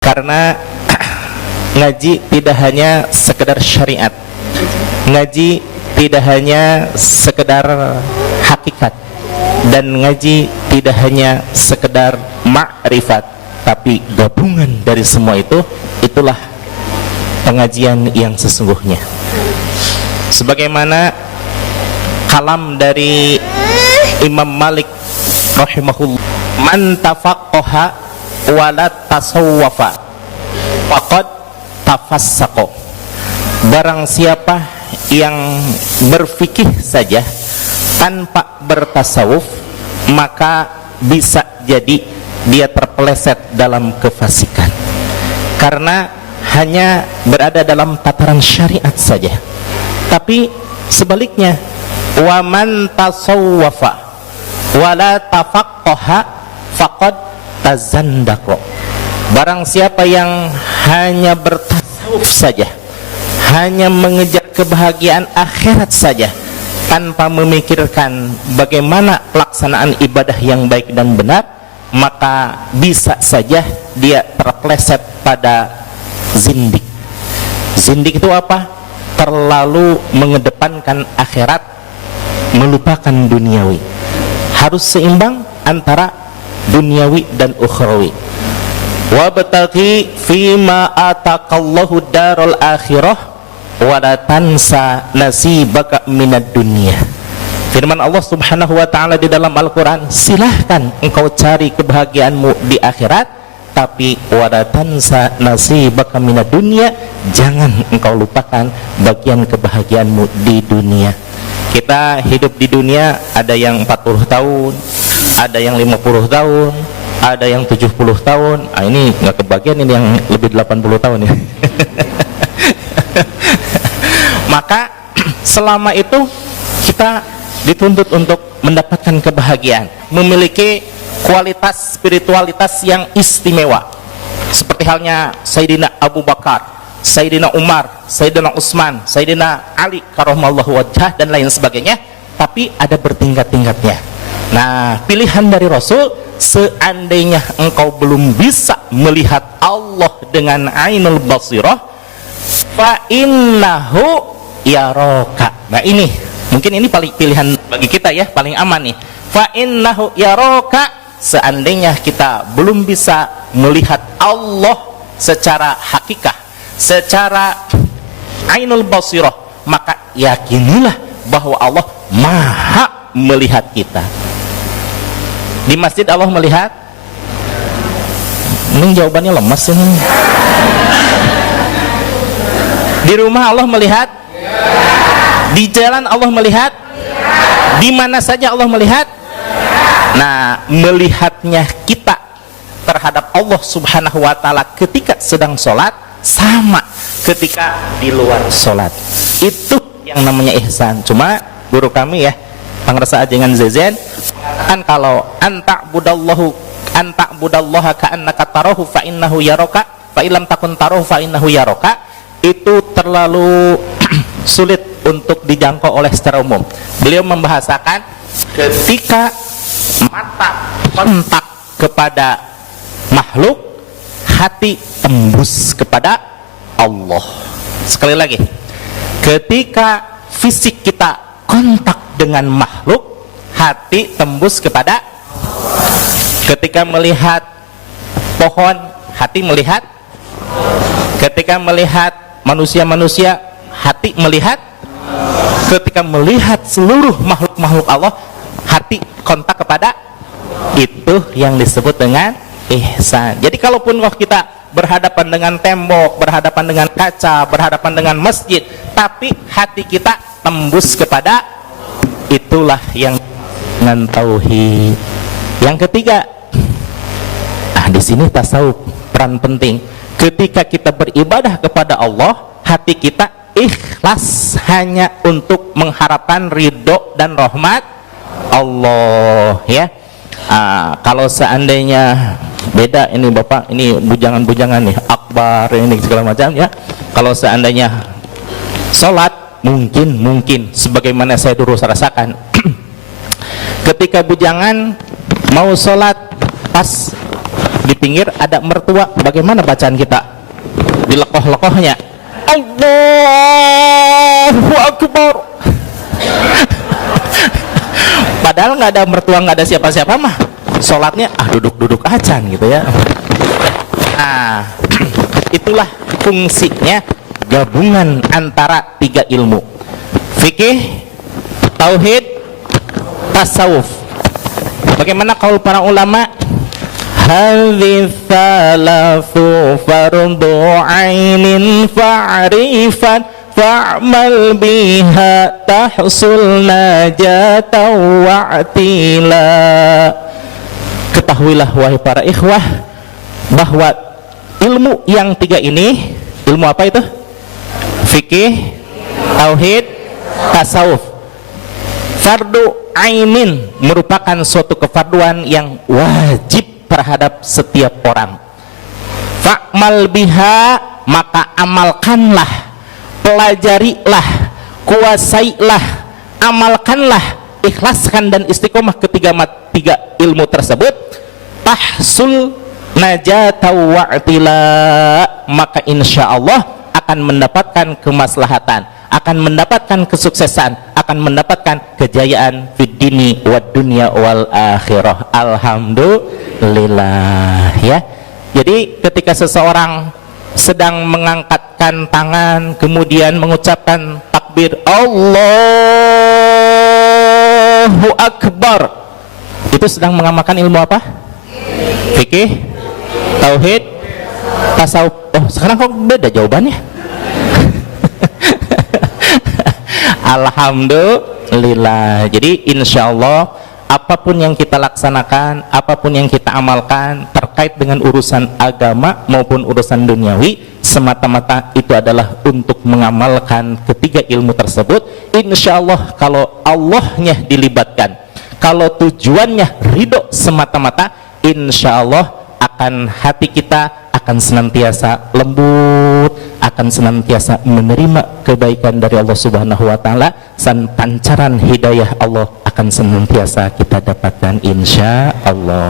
Karena ngaji tidak hanya sekedar syariat, ngaji tidak hanya sekedar hakikat, dan ngaji tidak hanya sekedar ma'rifat, tapi gabungan dari semua itu, itulah pengajian yang sesungguhnya. Sebagaimana kalam dari Imam Malik rahimahullah, man tafaqqaha wala tasawwafa faqad tafassaqo. Barang siapa yang berfikih saja tanpa bertasawuf, maka bisa jadi dia terpeleset dalam kefasikan, karena hanya berada dalam tataran syariat saja. Tapi sebaliknya, wa man tasawwafa wala tafaqqaha faqad tazandaqo. Barang siapa yang hanya bertasawuf saja, hanya mengejar kebahagiaan akhirat saja, tanpa memikirkan bagaimana pelaksanaan ibadah yang baik dan benar, maka bisa saja dia terpeleset pada zindik. Zindik itu apa? Terlalu mengedepankan akhirat, melupakan duniawi. Harus seimbang antara duniawi dan ukhrawi. Wabtaghi fima ataqallahu darul akhirah wala tansa nasibaka minad dunya. Firman Allah Subhanahu wa taala di dalam Al-Qur'an, silahkan engkau cari kebahagiaanmu di akhirat, tapi wala tansa nasibaka minad dunya, jangan engkau lupakan bagian kebahagiaanmu di dunia. Kita hidup di dunia, ada yang 40 tahun, ada yang 50 tahun, ada yang 70 tahun. Ini nggak kebagian, ini yang lebih 80 tahun ya. Maka selama itu kita dituntut untuk mendapatkan kebahagiaan, memiliki kualitas spiritualitas yang istimewa, seperti halnya Sayyidina Abu Bakar, Sayyidina Umar, Sayyidina Utsman, Sayyidina Ali karramallahu wajhah, dan lain sebagainya. Tapi ada bertingkat-tingkatnya. Nah, pilihan dari Rasul, seandainya engkau belum bisa melihat Allah dengan ainul basirah, fa innahu yaraka. Nah, ini mungkin ini paling pilihan bagi kita ya, paling aman nih. Fa innahu yaraka, seandainya kita belum bisa melihat Allah secara hakikah, secara ainul basirah, maka yakinilah bahwa Allah maha melihat kita. Di masjid Allah melihat? Ini jawabannya lemas ini. Di rumah Allah melihat? Di jalan Allah melihat? Di mana saja Allah melihat? Nah, melihatnya kita terhadap Allah Subhanahu wa taala ketika sedang sholat sama ketika di luar sholat. Itu yang namanya ihsan. Cuma guru kami ya, Pangresa Ajengan Zezen, kan kalau anta'budallaha ka'annaka tarahu fa innahu yaraka fa illam takun tarahu fa innahu yaraka, itu terlalu sulit untuk dijangkau oleh secara umum. Beliau membahasakan ketika mata kontak kepada makhluk, hati tembus kepada Allah. Sekali lagi, ketika fisik kita kontak dengan makhluk, hati tembus kepada. Ketika melihat pohon, hati melihat. Ketika melihat manusia-manusia, hati melihat. Ketika melihat seluruh makhluk-makhluk Allah, hati kontak kepada. Itu yang disebut dengan ihsan. Jadi kalaupun kita berhadapan dengan tembok, berhadapan dengan kaca, berhadapan dengan masjid, tapi hati kita tembus kepada, itulah yang dengan tauhid. Yang ketiga, di sini tasawuf peran penting. Ketika kita beribadah kepada Allah, hati kita ikhlas hanya untuk mengharapkan ridho dan rahmat Allah ya. Kalau seandainya beda ini Bapak, ini bujangan-bujangan nih, akbar ini segala macam ya. Kalau seandainya sholat, mungkin sebagaimana saya dulu rasakan ketika bujangan mau sholat, pas di pinggir ada mertua, bagaimana bacaan kita? Dilekoh-lekohnya, Allahu Akbar. Padahal nggak ada mertua, nggak ada siapa-siapa mah, sholatnya duduk-duduk aja gitu ya. Nah, itulah fungsinya gabungan antara 3 ilmu: fikih, tauhid, tasawuf. Bagaimana kaul para ulama? Hadhihi thalathu fardu ainin fa'rifan fa'mal biha tahsul najata wa'tila. Ketahuilah wahai para ikhwah bahwa ilmu yang 3 ini, ilmu apa itu? Fikih, tauhid, tasawuf. Fardu ainin merupakan suatu kefarduan yang wajib terhadap setiap orang. Fa'mal biha, maka amalkanlah, pelajarilah, kuasailah, amalkanlah, ikhlaskan dan istiqomah ketiga ilmu tersebut. Tahsul najata wa'tila, maka insya Allah akan mendapatkan kemaslahatan, akan mendapatkan kesuksesan, akan mendapatkan kejayaan fid dini wad dunya wal akhirah. Alhamdulillah ya. Jadi ketika seseorang sedang mengangkatkan tangan kemudian mengucapkan takbir Allahu Akbar, itu sedang mengamalkan ilmu apa? Fikih, tauhid, tasawuf. Oh, sekarang kok beda jawabannya? Alhamdulillah. Jadi insya Allah apapun yang kita laksanakan, apapun yang kita amalkan terkait dengan urusan agama maupun urusan duniawi, semata-mata itu adalah untuk mengamalkan ketiga ilmu tersebut. Insya Allah kalau Allahnya dilibatkan, kalau tujuannya ridho semata-mata, insya Allah akan hati kita akan senantiasa lembut, akan senantiasa menerima kebaikan dari Allah Subhanahu wa taala, dan pancaran hidayah Allah akan senantiasa kita dapatkan insya Allah.